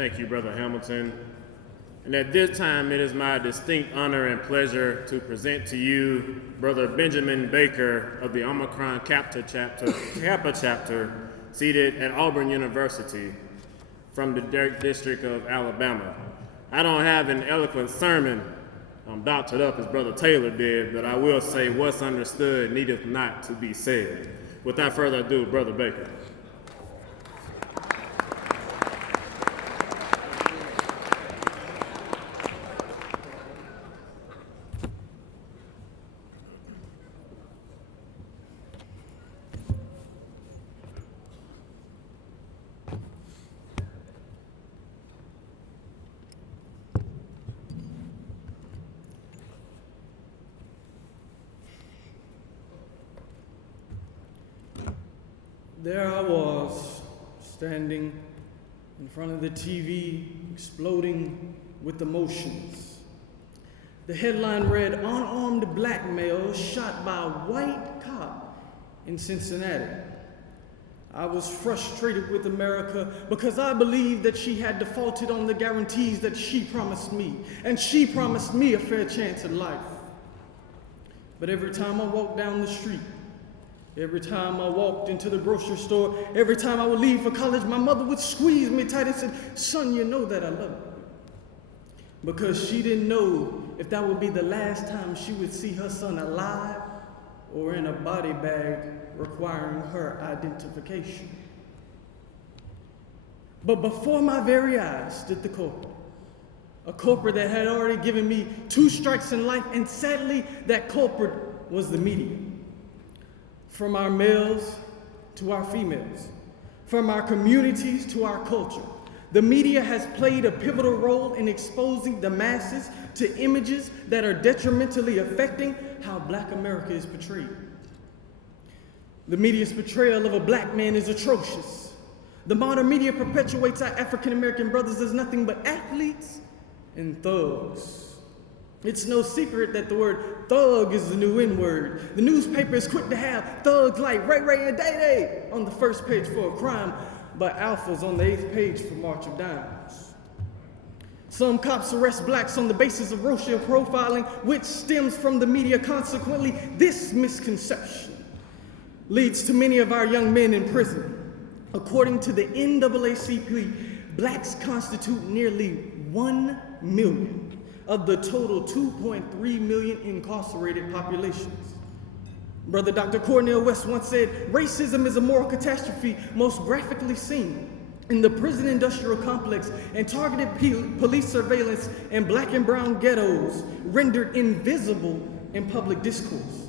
Thank you, Brother Hamilton. And at this time, it is my distinct honor and pleasure to present to you Brother Benjamin Baker of the Omicron Kappa chapter, seated at Auburn University from the District of Alabama. I don't have an eloquent sermon doctored up as Brother Taylor did, but I will say what's understood needeth not to be said. Without further ado, Brother Baker. There I was, standing in front of the TV, exploding with emotions. The headline read, "Unarmed black male shot by white cop in Cincinnati." I was frustrated with America because I believed that she had defaulted on the guarantees that she promised me, and she promised me a fair chance at life. But every time I walked down the street, every time I walked into the grocery store, every time I would leave for college, my mother would squeeze me tight and say, "Son, you know that I love you." Because she didn't know if that would be the last time she would see her son alive or in a body bag requiring her identification. But before my very eyes stood the corporate, a corporate that had already given me 2 strikes in life, and sadly, that corporate was the media. From our males to our females, from our communities to our culture, the media has played a pivotal role in exposing the masses to images that are detrimentally affecting how Black America is portrayed. The media's portrayal of a black man is atrocious. The modern media perpetuates our African American brothers as nothing but athletes and thugs. It's no secret that the word thug is the new N-word. The newspaper is quick to have thugs like Ray Ray and Day Day on the first page for a crime, but alphas on the 8th page for March of Dimes. Some cops arrest blacks on the basis of racial profiling, which stems from the media. Consequently, this misconception leads to many of our young men in prison. According to the NAACP, blacks constitute nearly 1 million of the total 2.3 million incarcerated populations. Brother Dr. Cornel West once said, "Racism is a moral catastrophe most graphically seen in the prison industrial complex and targeted police surveillance in black and brown ghettos rendered invisible in public discourse."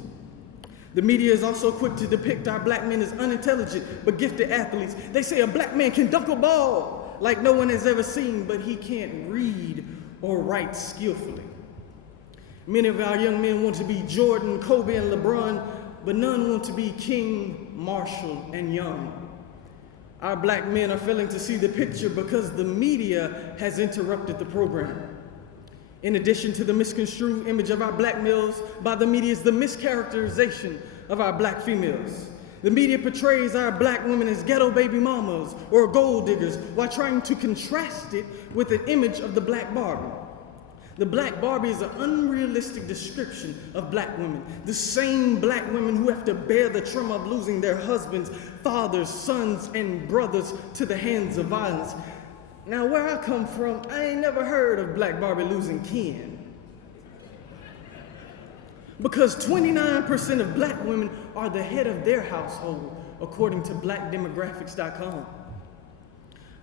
The media is also quick to depict our black men as unintelligent but gifted athletes. They say a black man can dunk a ball like no one has ever seen, but he can't read or write skillfully. Many of our young men want to be Jordan, Kobe, and LeBron, but none want to be King, Marshall, and Young. Our black men are failing to see the picture because the media has interrupted the program. In addition to the misconstrued image of our black males by the media is the mischaracterization of our black females. The media portrays our black women as ghetto baby mamas or gold diggers while trying to contrast it with an image of the black Barbie. The black Barbie is an unrealistic description of black women, the same black women who have to bear the trauma of losing their husbands, fathers, sons, and brothers to the hands of violence. Now, where I come from, I ain't never heard of black Barbie losing kin. Because 29% of black women are the head of their household, according to blackdemographics.com.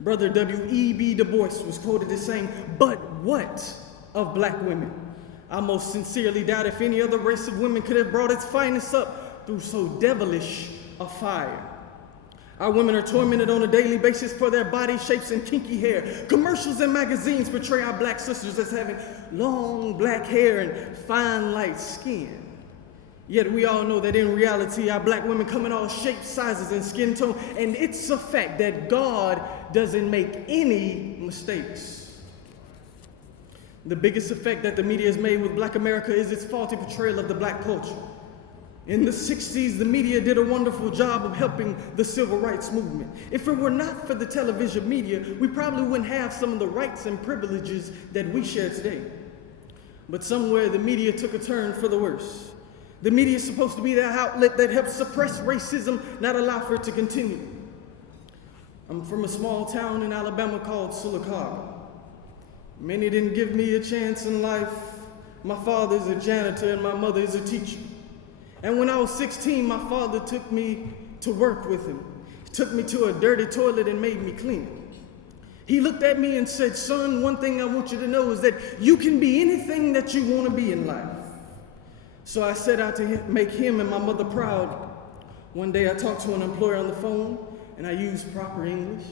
Brother W.E.B. Du Bois was quoted as saying, "But what of black women? I most sincerely doubt if any other race of women could have brought its finest up through so devilish a fire." Our women are tormented on a daily basis for their body shapes and kinky hair. Commercials and magazines portray our black sisters as having long black hair and fine light skin. Yet we all know that in reality, our black women come in all shapes, sizes, and skin tone, and it's a fact that God doesn't make any mistakes. The biggest effect that the media has made with Black America is its faulty portrayal of the black culture. In the 60s, the media did a wonderful job of helping the civil rights movement. If it were not for the television media, we probably wouldn't have some of the rights and privileges that we share today. But somewhere the media took a turn for the worse. The media is supposed to be that outlet that helps suppress racism, not allow for it to continue. I'm from a small town in Alabama called Silicaga. Many didn't give me a chance in life. My father is a janitor and my mother is a teacher. And when I was 16, my father took me to work with him. He took me to a dirty toilet and made me clean it. He looked at me and said, "Son, one thing I want you to know is that you can be anything that you want to be in life." So I set out to make him and my mother proud. One day I talked to an employer on the phone, and I used proper English,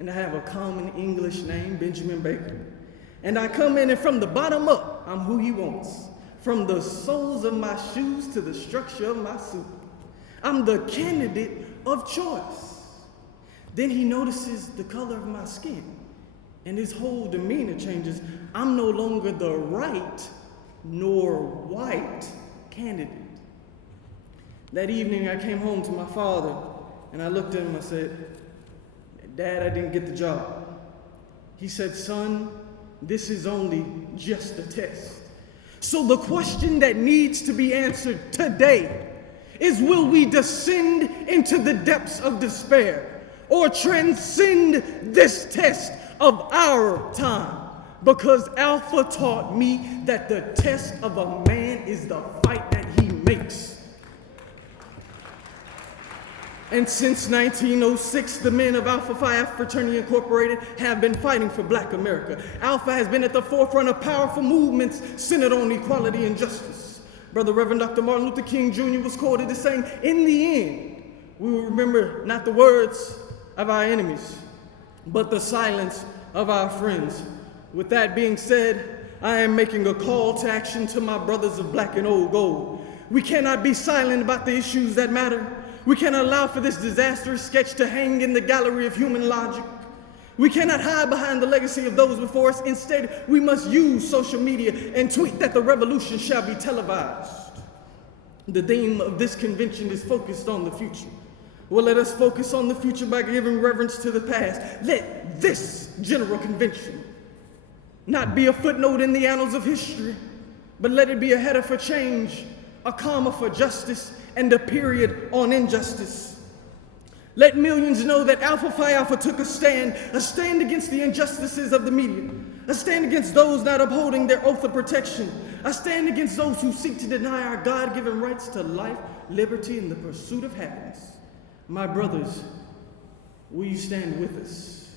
and I have a common English name, Benjamin Baker. And I come in, and from the bottom up, I'm who he wants. From the soles of my shoes to the structure of my suit. I'm the candidate of choice. Then he notices the color of my skin, and his whole demeanor changes. I'm no longer the right nor white candidate. That evening I came home to my father, and I looked at him and I said, "Dad, I didn't get the job." He said, "Son, this is only just a test." So the question that needs to be answered today is, will we descend into the depths of despair or transcend this test of our time? Because Alpha taught me that the test of a man is the fight that he makes. And since 1906, the men of Alpha Phi Alpha Fraternity Incorporated have been fighting for Black America. Alpha has been at the forefront of powerful movements centered on equality and justice. Brother Reverend Dr. Martin Luther King Jr. was quoted as saying, "In the end, we will remember not the words of our enemies, but the silence of our friends." With that being said, I am making a call to action to my brothers of Black and Old Gold. We cannot be silent about the issues that matter. We cannot allow for this disastrous sketch to hang in the gallery of human logic. We cannot hide behind the legacy of those before us. Instead, we must use social media and tweet that the revolution shall be televised. The theme of this convention is focused on the future. Well, let us focus on the future by giving reverence to the past. Let this General Convention not be a footnote in the annals of history, but let it be a header for change, a comma for justice, and a period on injustice. Let millions know that Alpha Phi Alpha took a stand against the injustices of the media, a stand against those not upholding their oath of protection, a stand against those who seek to deny our God-given rights to life, liberty, and the pursuit of happiness. My brothers, will you stand with us?